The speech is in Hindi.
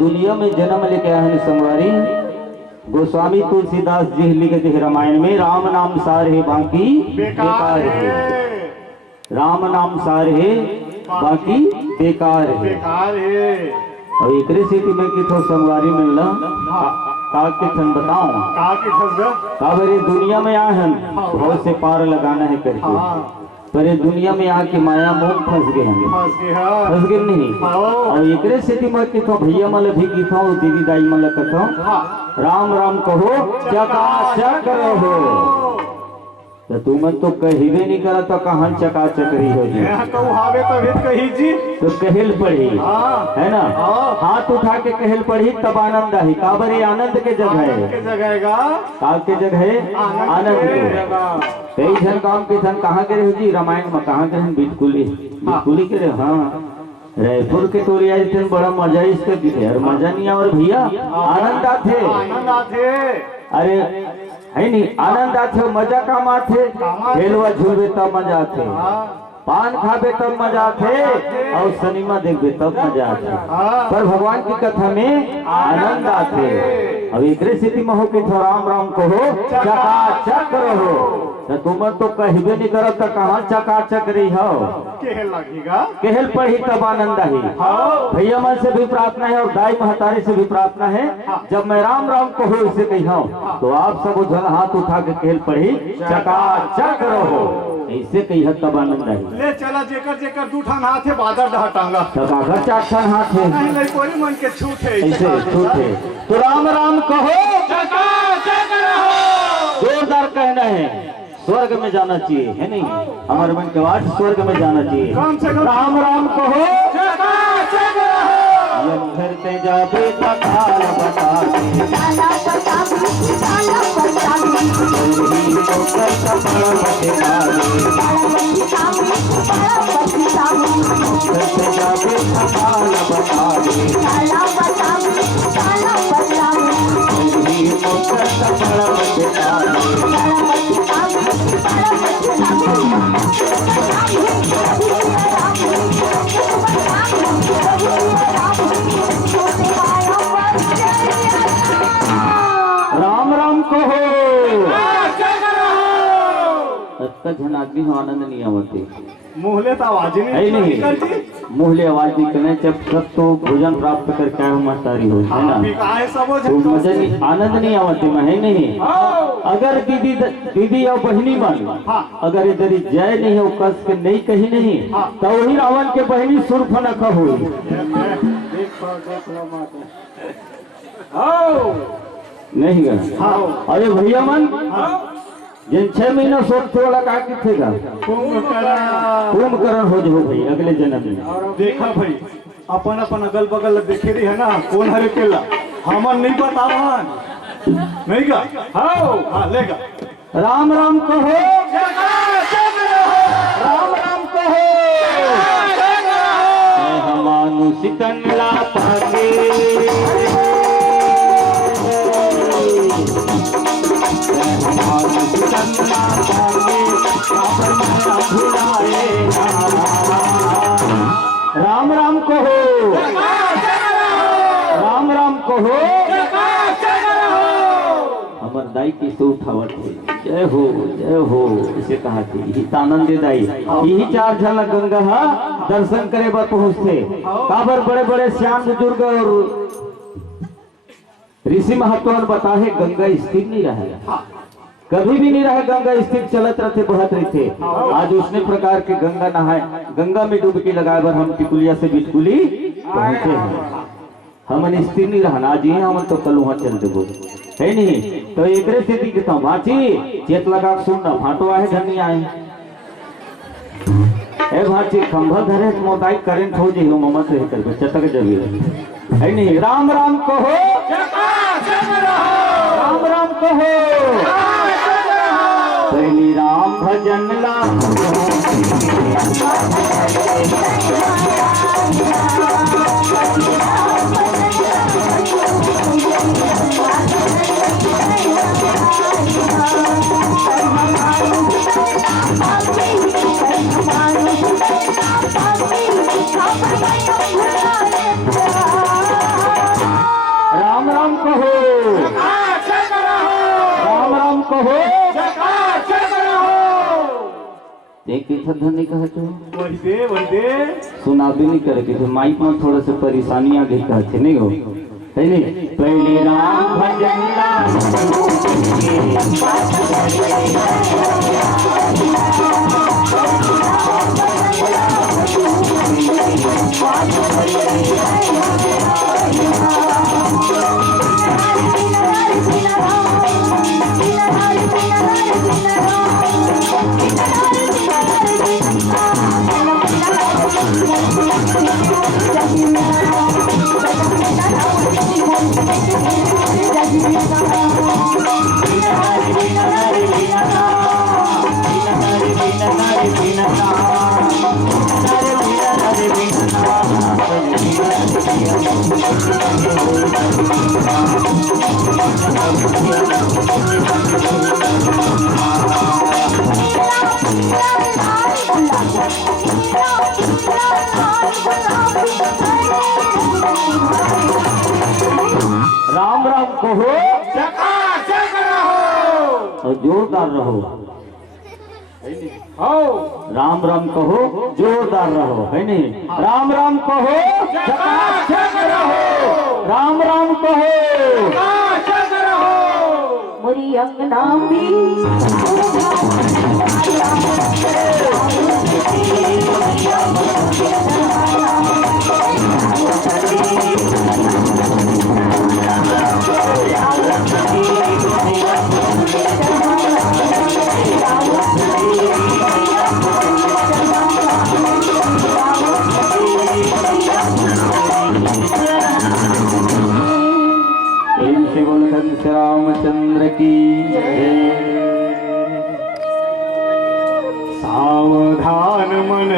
दुनिया में जन्म लेके आए हैं संगवारी। गोस्वामी तुलसीदास जी लिखते हैं रामायण में, राम नाम सार है बाकी बेकार है। राम नाम सार है बाकी बेकार है। और एक स्थिति में किथो संगवारी मिलना का के थन बताऊं का बरे दुनिया में आए हैं बहुत से पार लगाना है करके, पर ये दुनिया में आके माया मोह फंस गए हैं, फंस गए नहीं। और एक स्थिति में किथो भैया मल भी किथो दीदी दाई मल कथो राम राम कहो चकाचक रहो। तो तुम तो कहिबे नहीं करा तो कहां चकाचक रही हो जी, तो कहल पड़ी है ना, हाथ उठा के कहल पड़ी तब आनंद आई। काबर आनंद के जगह है, का के जगह है आनंद के। कई जन काम के धन कहाँ के रहे जी, रामायण में कहाँ के हैं बिटकुली बिटकुली के रहे। हाँ रायपुर के टोलिया थे, बड़ा मजा इसका दिखे और मजा नहीं और भैया आनंद आते। अरे है नहीं आनंद आते, मजा काम आते, खेलवा झूलवे तब मजा आते, पान खाबे तब मजा आते और सिनेमा देखबे तब मजा आते, पर भगवान की कथा में आनंद आते। अब एक स्थिति में हो के राम राम कहो चकाचक रहो। तो तुम तो कहबे नहीं करो तो कहाँ चकाचक रही हो, कहल पढ़ी तब आनंद आई। भैया मन से भी प्रार्थना है और दाई महतारी से भी प्रार्थना है, जब मैं राम राम कहो इसे कही हूँ तो आप सब जन हाथ उठा के कहल पढ़ी चकाचक रहो, ऐसे कही है तब आनंद आई। ले चला जेकर जेकर दूठान हाथ है बादर दहा टांगा चकाकर चार हाथ है, नहीं कोई मन के छूट है ऐसे छूट है। तो राम राम कहो चकाचक रहो, जोरदार कहना है, स्वर्ग में जाना चाहिए है नहीं, हमारे मन के बाद स्वर्ग में जाना चाहिए। राम राम कहो चकाचक रहो, करते जाबे तकाल बता दे काला बता दे काला बता दे तो कर कपड़ा बता दे करते जाबे तकाल बता दे काला बता दे काला बता दे तो कर कपड़ा बता राम राम कहो जन आदमी को आनंद नहीं आवते, मुहले तो आवाज नहीं मुहले आवाज नहीं करने, जब सब तो भोजन प्राप्त करके आए महतारी हो है ना, तो मजा नहीं आनंद नहीं आवते में है नहीं। अगर दीदी और बहनी बन अगर इधर जय नहीं हो कस के नहीं कही नहीं तो वही रावण के बहनी सुरफनक हो नहीं गया। अरे भैया मन जिन 6 महीना सोचते वाला का किथेगा कुंभकर्ण हो जो भाई अगले जन्म में। देखा भाई अपन अपन अगल बगल देखे रही है ना, कौन हरे केला हमन नहीं बतावन नहीं का। हाँ लेगा राम राम कहो राम राम कहो मानुष कंडला पाके राम राम कहो राम राम कहो अमर दाई की तो उठावट है, जय हो इसे कहा थी आनंद दाई। यही 4 झलक गंगा दर्शन करे बर पहुँचते, काबर बड़े बड़े श्याम बुजुर्ग और ऋषि महत्वन बता है गंगा स्थिर नहीं रहा, कभी भी नहीं रहा, गंगा स्थिर चलत रहते बहत रहते। आज उसने प्रकार के गंगा नहाए, गंगा में डुबकी लगाए बर हम टिकुलिया से बिटकुली पहुंचे हैं, हमन स्थिर नहीं रहना। आज ये हम तो कल वहां चल देबो है नहीं। तो एक स्थिति कहता हूँ भाची चेत लगा सुनना फाटो आए धनी आए ए भाची खंभा धरे मोताई करंट हो जी ममत रह कर चटक जबी है नहीं। राम राम कहो राम राम कहो पहली राम भजन ला राम राम कहो, राम राम कहो। देख के धनी कहा जो वही दे सुना भी नहीं करे कि माइक में थोड़ा सा परेशानी आ गई कहते नहीं हो है नहीं। पहले राम भजन राम राम कहो और जोरदार रहो। राम राम कहो जोरदार रहो है नहीं। राम राम कहो, राम राम कहो। मोरी अंगना में से बोल रामचंद्र की सावधान मन